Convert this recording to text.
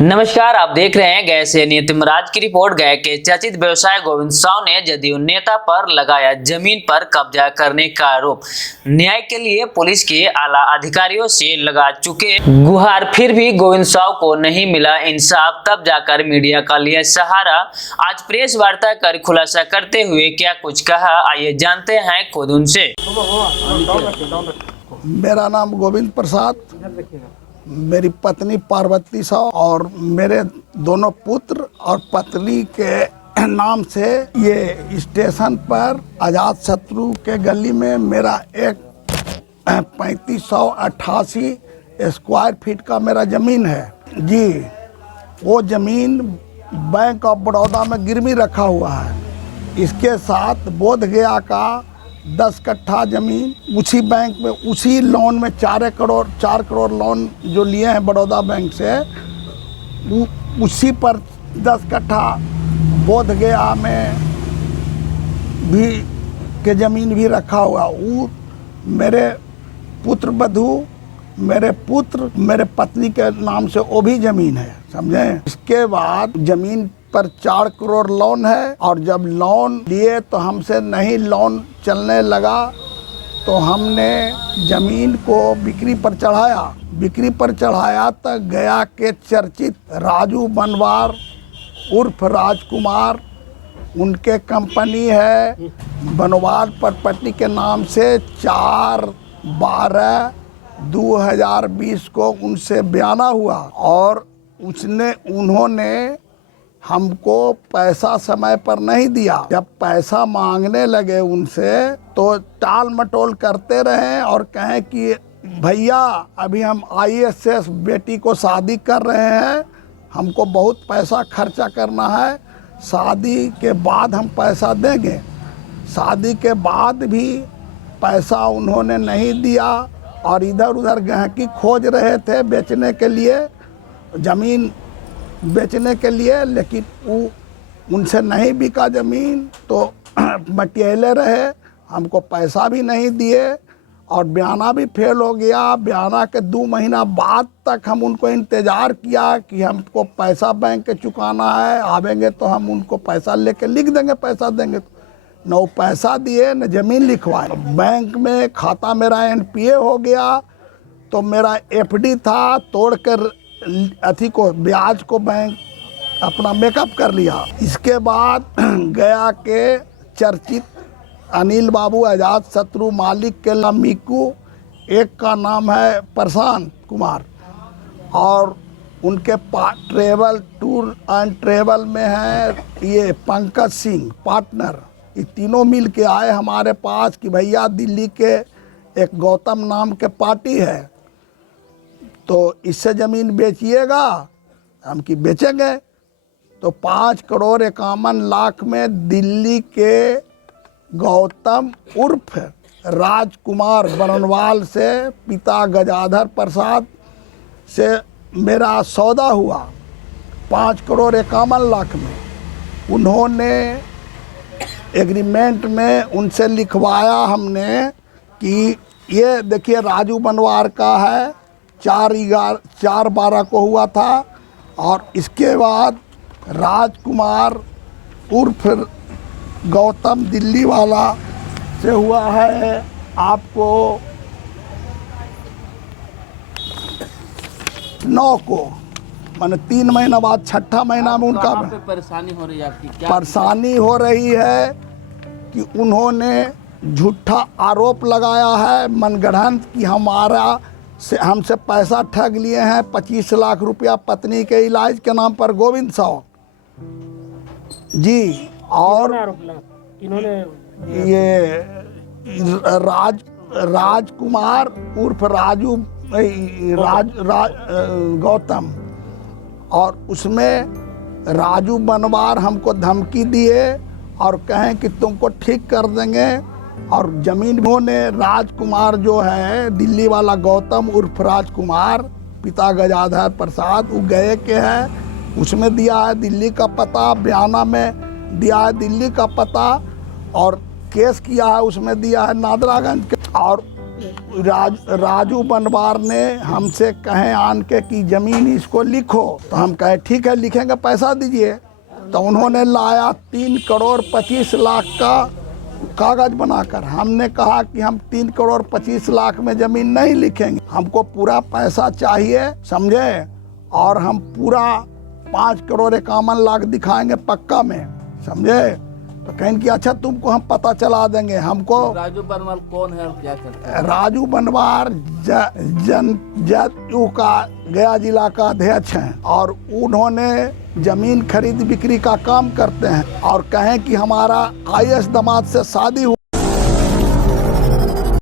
नमस्कार, आप देख रहे हैं गया से नियतिमराज की रिपोर्ट। गया के चर्चित व्यवसायी गोविंद साव ने जदयू नेता पर लगाया जमीन पर कब्जा करने का आरोप। न्याय के लिए पुलिस के आला अधिकारियों से लगा चुके गुहार, फिर भी गोविंद साव को नहीं मिला इंसाफ। तब जाकर मीडिया का लिया सहारा। आज प्रेस वार्ता कर खुलासा करते हुए क्या कुछ कहा, आइए जानते हैं खुद उनसे। मेरा नाम गोविंद प्रसाद, मेरी पत्नी पार्वती साव और मेरे दोनों पुत्र और पत्नी के नाम से ये स्टेशन पर आज़ाद शत्रु के गली में मेरा एक 3588 स्क्वायर फीट का मेरा ज़मीन है जी। वो ज़मीन बैंक ऑफ बड़ौदा में गिरवी रखा हुआ है। इसके साथ बोधगया का 10 कट्ठा ज़मीन उसी बैंक में, उसी लोन में 4 करोड़ लोन जो लिए हैं बड़ौदा बैंक से, उसी पर 10 कट्ठा बोधगया में भी के ज़मीन भी रखा हुआ। वो मेरे पुत्र वधू, मेरे पुत्र, मेरे पत्नी के नाम से वो भी ज़मीन है, समझें। इसके बाद ज़मीन पर 4 करोड़ लोन है और जब लोन लिए तो हमसे नहीं लोन चलने लगा तो हमने ज़मीन को बिक्री पर चढ़ाया तो गया के चर्चित राजू बनवार उर्फ राजकुमार, उनके कंपनी है बनवार प्रॉपर्टी के नाम से 4/12/2020 को उनसे बयाना हुआ और उन्होंने हमको पैसा समय पर नहीं दिया। जब पैसा मांगने लगे उनसे तो टाल मटोल करते रहे और कहें कि भैया अभी हम IAS बेटी को शादी कर रहे हैं, हमको बहुत पैसा खर्चा करना है, शादी के बाद हम पैसा देंगे। शादी के बाद भी पैसा उन्होंने नहीं दिया और इधर उधर गहकी खोज रहे थे बेचने के लिए, ज़मीन बेचने के लिए, लेकिन वो उनसे नहीं बिका ज़मीन तो मटियाले रहे, हमको पैसा भी नहीं दिए और बयाना भी फेल हो गया। बयाना के 2 महीना बाद तक हम उनको इंतज़ार किया कि हमको पैसा बैंक के चुकाना है, आवेंगे तो हम उनको पैसा लेके लिख देंगे, पैसा देंगे। न वो पैसा दिए न ज़मीन लिखवाए। बैंक में खाता मेरा NPA हो गया तो मेरा FD था, तोड़कर अथी को ब्याज को बैंक अपना मेकअप कर लिया। इसके बाद गया के चर्चित अनिल बाबू आज़ाद शत्रु मालिक के नाम मीकू, एक का नाम है प्रशांत कुमार और उनके ट्रेवल टूर एंड ट्रेवल में है ये पंकज सिंह पार्टनर। ये तीनों मिल के आए हमारे पास कि भैया दिल्ली के एक गौतम नाम के पार्टी है तो इससे ज़मीन बेचिएगा। हम कि बेचेंगे। तो 5,51,00,000 में दिल्ली के गौतम उर्फ राजकुमार बनवाल से, पिता गजाधर प्रसाद से मेरा सौदा हुआ 5,51,00,000 में। उन्होंने एग्रीमेंट में उनसे लिखवाया हमने कि ये देखिए राजू बनवार का है, 4/12 को हुआ था और इसके बाद राजकुमार उर्फ गौतम दिल्ली वाला से हुआ है आपको 9 को, माने 3 महीना बाद 6ठा महीना में उनका परेशानी हो रही है। आपकी क्या परेशानी हो रही है कि उन्होंने झूठा आरोप लगाया है मनगढ़ंत कि हमसे पैसा ठग लिए हैं 25 लाख रुपया पत्नी के इलाज के नाम पर गोविंद साव जी। और इन्होंने ये राजकुमार उर्फ राजू गौतम और उसमें राजू बनवार हमको धमकी दिए और कहें कि तुमको ठीक कर देंगे। और ज़मीन उन्होंने राजकुमार जो है दिल्ली वाला गौतम उर्फ राजकुमार, पिता गजाधर प्रसाद, वो गए के है, उसमें दिया है दिल्ली का पता, बयाना में दिया है दिल्ली का पता और केस किया है उसमें दिया है नादरागंज के। और राजू बनवार ने हमसे कहे आन के कि ज़मीन इसको लिखो, तो हम कहे ठीक है लिखेंगे, पैसा दीजिए। तो उन्होंने लाया 3,25,00,000 का कागज़ बनाकर। हमने कहा कि हम 3,25,00,000 में ज़मीन नहीं लिखेंगे, हमको पूरा पैसा चाहिए, समझे, और हम पूरा 5,51,00,000 दिखाएंगे पक्का में, समझे। तो कहें कि अच्छा तुमको हम पता चला देंगे। हमको राजू बनवाल कौन है और क्या करता है? राजू बनवार जदयू का गया जिला का अध्यक्ष हैं और उन्होंने ज़मीन खरीद बिक्री का काम करते हैं और कहें कि हमारा आईएएस दामाद से शादी